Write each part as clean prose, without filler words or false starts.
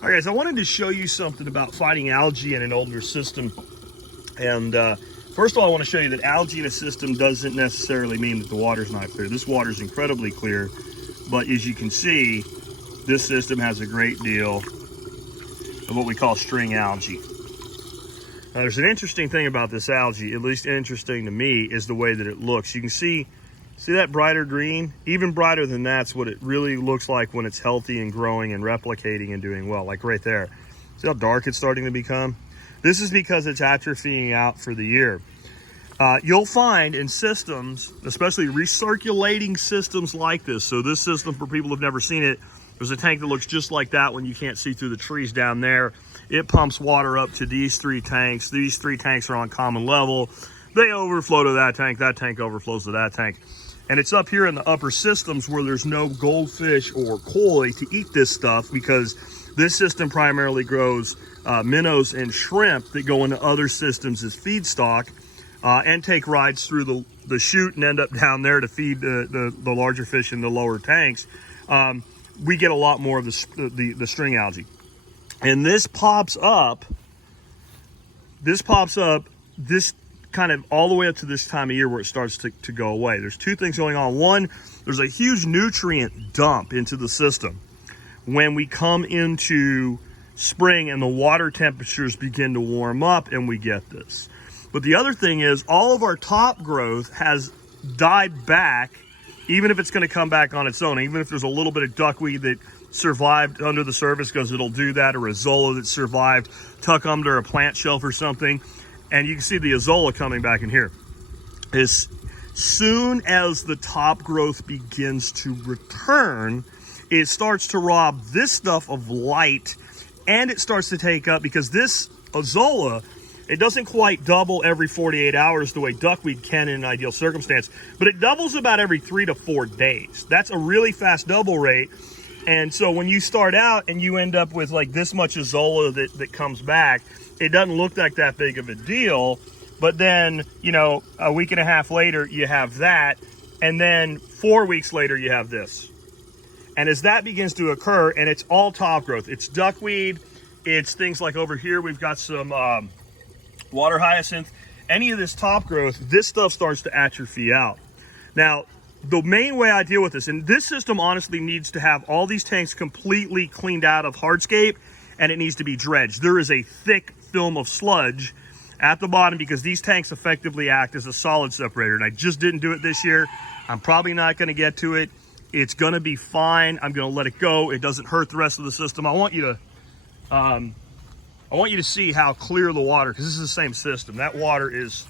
All right, guys, I wanted to show you something about fighting algae in an older system. And first of all, I want to show you that algae in a system doesn't necessarily mean that the water's not clear. This water is incredibly clear, but as you can see, this system has a great deal of what we call string algae. Now, there's an interesting thing about this algae, at least interesting to me, is the way that it looks. You can see that brighter green? Even brighter than that's what it really looks like when it's healthy and growing and replicating and doing well, like right there. See how dark it's starting to become? This is because it's atrophying out for the year. You'll find in systems, especially recirculating systems like this, so this system, for people who've never seen it, there's a tank that looks just like that when you can't see through the trees down there. It pumps water up to these three tanks. These three tanks are on common level. They overflow to that tank overflows to that tank. And it's up here in the upper systems where there's no goldfish or koi to eat this stuff, because this system primarily grows minnows and shrimp that go into other systems as feedstock and take rides through the chute and end up down there to feed the larger fish in the lower tanks. We get a lot more of the string algae. And this pops up this kind of all the way up to this time of year where it starts to go away. There's two things going on. One, there's a huge nutrient dump into the system when we come into spring and the water temperatures begin to warm up and we get this. But the other thing is all of our top growth has died back, even if it's going to come back on its own, even if there's a little bit of duckweed that survived under the surface, because it'll do that, or azolla that survived tuck under a plant shelf or something. And you can see the azolla coming back in here. As soon as the top growth begins to return, it starts to rob this stuff of light, and it starts to take up, because this azolla, it doesn't quite double every 48 hours the way duckweed can in an ideal circumstance, but it doubles about every 3 to 4 days. That's a really fast double rate. And so when you start out and you end up with like this much azolla that comes back, it doesn't look like that big of a deal. But then, you know, a week and a half later, you have that. And then 4 weeks later, you have this. And as that begins to occur, and it's all top growth, it's duckweed, it's things like over here, we've got some water hyacinth, any of this top growth, this stuff starts to atrophy out. Now, the main way I deal with this, and this system honestly needs to have all these tanks completely cleaned out of hardscape, and it needs to be dredged. There is a thick film of sludge at the bottom because these tanks effectively act as a solid separator, and I just didn't do it this year. I'm probably not going to get to it. It's going to be fine. I'm going to let it go. It doesn't hurt the rest of the system. I want you to see how clear the water, because this is the same system. That water is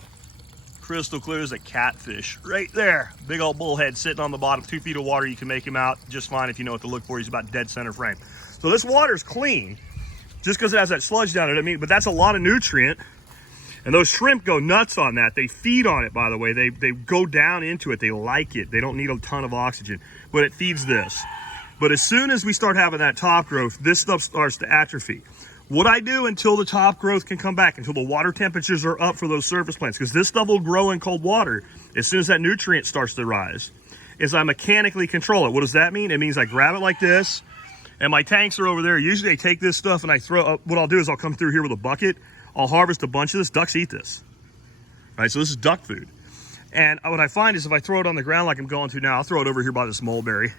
crystal clear as a catfish right there. Big old bullhead sitting on the bottom, 2 feet of water. You can make him out just fine if you know what to look for. He's about dead center frame. So this water's clean. Just because it has that sludge down it, I mean, but that's a lot of nutrient. And those shrimp go nuts on that. They feed on it, by the way. They go down into it. They like it. They don't need a ton of oxygen, but it feeds this. But as soon as we start having that top growth, this stuff starts to atrophy. What I do until the top growth can come back, until the water temperatures are up for those surface plants, because this stuff will grow in cold water as soon as that nutrient starts to rise, is I mechanically control it. What does that mean? It means I grab it like this, and my tanks are over there. Usually I take this stuff and I throw, what I'll do is I'll come through here with a bucket. I'll harvest a bunch of this. Ducks eat this. All right, so this is duck food. And what I find is if I throw it on the ground like I'm going to now, I'll throw it over here by this mulberry,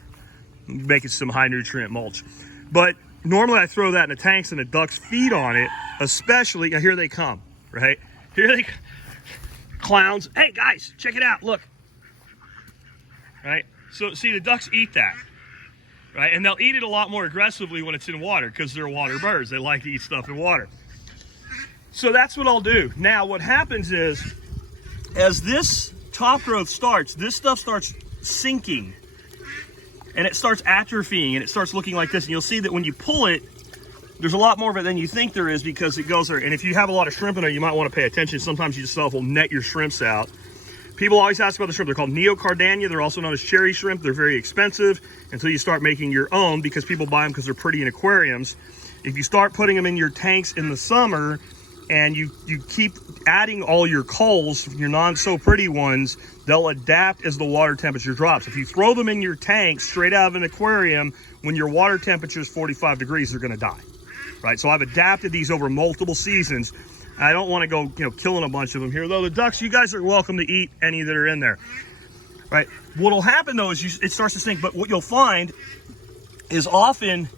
make it some high nutrient mulch. But normally I throw that in the tanks and the ducks feed on it, especially, now here they come, right? Here they, clowns. Hey guys, check it out, look. Right, so see the ducks eat that, right? And they'll eat it a lot more aggressively when it's in water because they're water birds. They like to eat stuff in water. So that's what I'll do. Now what happens is, as this top growth starts, this stuff starts sinking. And it starts atrophying and it starts looking like this. And you'll see that when you pull it, there's a lot more of it than you think there is because it goes there. And if you have a lot of shrimp in there, you might want to pay attention. Sometimes you yourself will net your shrimps out. People always ask about the shrimp. They're called neocardania. They're also known as cherry shrimp. They're very expensive until you start making your own because people buy them because they're pretty in aquariums. If you start putting them in your tanks in the summer and you keep adding all your culls, your non-so-pretty ones, they'll adapt as the water temperature drops. If you throw them in your tank straight out of an aquarium, when your water temperature is 45 degrees, they're gonna die. right? So I've adapted these over multiple seasons. I don't want to go, killing a bunch of them here, though. The ducks, you guys are welcome to eat any that are in there, right? What'll happen though is it starts to sink, but what you'll find is often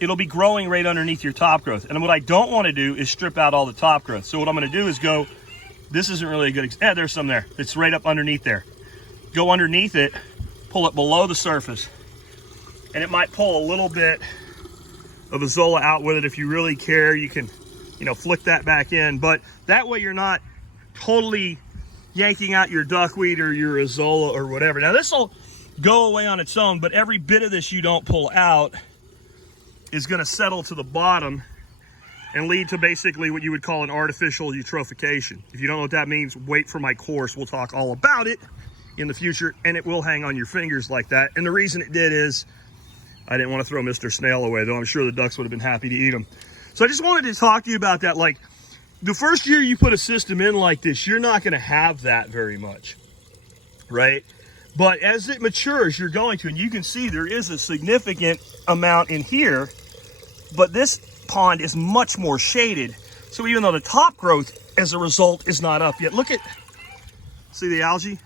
it'll be growing right underneath your top growth. And what I don't want to do is strip out all the top growth. So what I'm going to do is go, this isn't really a good, there's some there. It's right up underneath there. Go underneath it, pull it below the surface, and it might pull a little bit of Azolla out with it. If you really care, you can, flick that back in. But that way you're not totally yanking out your duckweed or your Azolla or whatever. Now this will go away on its own, but every bit of this you don't pull out is going to settle to the bottom and lead to basically what you would call an artificial eutrophication. If you don't know what that means, wait for my course. We'll talk all about it in the future, and it will hang on your fingers like that. And the reason it did is I didn't want to throw Mr. Snail away, though I'm sure the ducks would have been happy to eat him. So I just wanted to talk to you about that. Like, the first year you put a system in like this, you're not going to have that very much, right? But as it matures, you're going to, and you can see there is a significant amount in here, but this pond is much more shaded. So even though the top growth as a result is not up yet, see the algae?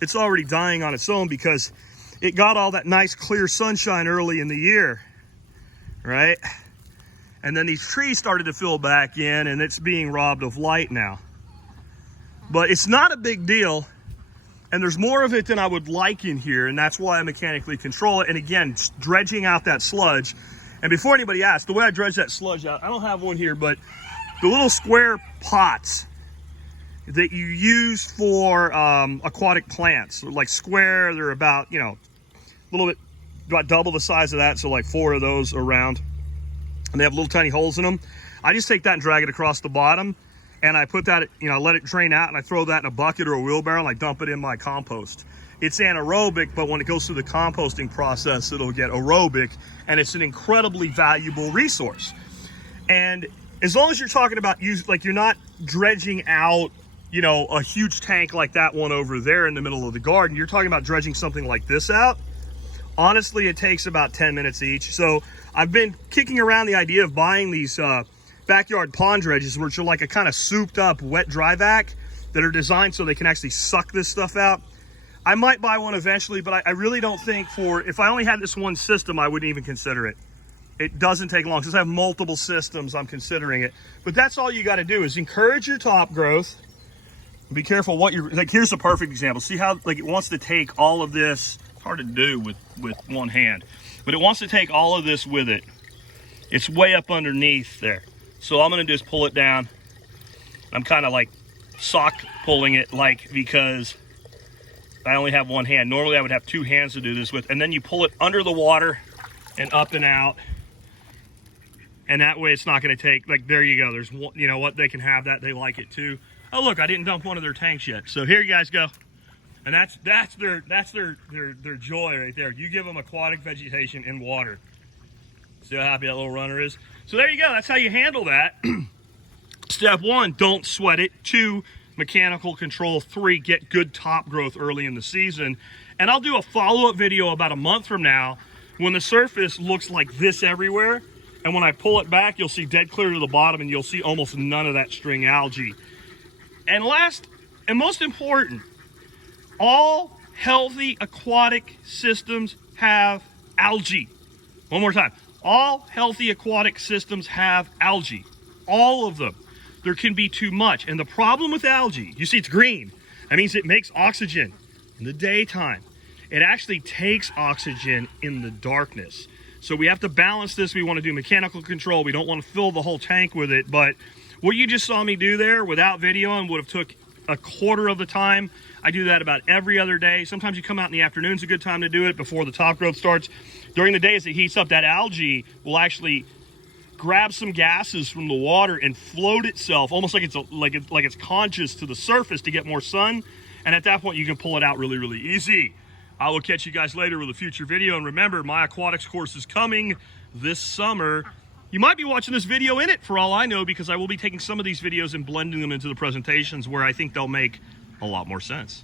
It's already dying on its own because it got all that nice clear sunshine early in the year, right? And then these trees started to fill back in and it's being robbed of light now. But it's not a big deal. And there's more of it than I would like in here, and that's why I mechanically control it. And again, dredging out that sludge. And before anybody asks, the way I dredge that sludge out, I don't have one here, but the little square pots that you use for aquatic plants, like square, they're about, a little bit, about double the size of that, so like 4 of those around. And they have little tiny holes in them. I just take that and drag it across the bottom. And I put that, let it drain out, and I throw that in a bucket or a wheelbarrow, and I dump it in my compost. It's anaerobic, but when it goes through the composting process, it'll get aerobic, and it's an incredibly valuable resource. And as long as you're talking about you're not dredging out, a huge tank like that one over there in the middle of the garden. You're talking about dredging something like this out. Honestly, it takes about 10 minutes each. So I've been kicking around the idea of buying these backyard pond dredges, which are like a kind of souped up wet dry vac that are designed so they can actually suck this stuff out. I might buy one eventually, but I really don't think if I only had this one system, I wouldn't even consider it. It doesn't take long. Since I have multiple systems, I'm considering it. But that's all you got to do is encourage your top growth. Be careful what you're, here's a perfect example. See how it wants to take all of this. It's hard to do with one hand, but it wants to take all of this with it. It's way up underneath there. So I'm going to just pull it down. I'm kind of like sock pulling it, because I only have one hand. Normally I would have 2 hands to do this with. And then you pull it under the water and up and out. And that way it's not going to take, there you go. There's, what, they can have that. They like it too. Oh, look, I didn't dump one of their tanks yet. So here you guys go. And that's their joy right there. You give them aquatic vegetation and water. See how happy that little runner is? So there you go. That's how you handle that. Step 1, don't sweat it. 2, mechanical control. 3, get good top growth early in the season. And I'll do a follow-up video about a month from now when the surface looks like this everywhere. And when I pull it back, you'll see dead clear to the bottom, and you'll see almost none of that string algae. And last and most important, all healthy aquatic systems have algae. One more time. All healthy aquatic systems have algae. All of them. There can be too much. And the problem with algae, you see it's green. That means it makes oxygen in the daytime. It actually takes oxygen in the darkness. So we have to balance this. We want to do mechanical control. We don't want to fill the whole tank with it. But what you just saw me do there without videoing would have took a quarter of the time. I do that about every other day. Sometimes you come out in the afternoon's a good time to do it before the top growth starts. During the day as it heats up, that algae will actually grab some gases from the water and float itself almost like it's conscious to the surface to get more sun. And at that point, you can pull it out really, really easy. I will catch you guys later with a future video. And remember, my aquatics course is coming this summer. You might be watching this video in it for all I know, because I will be taking some of these videos and blending them into the presentations where I think they'll make a lot more sense.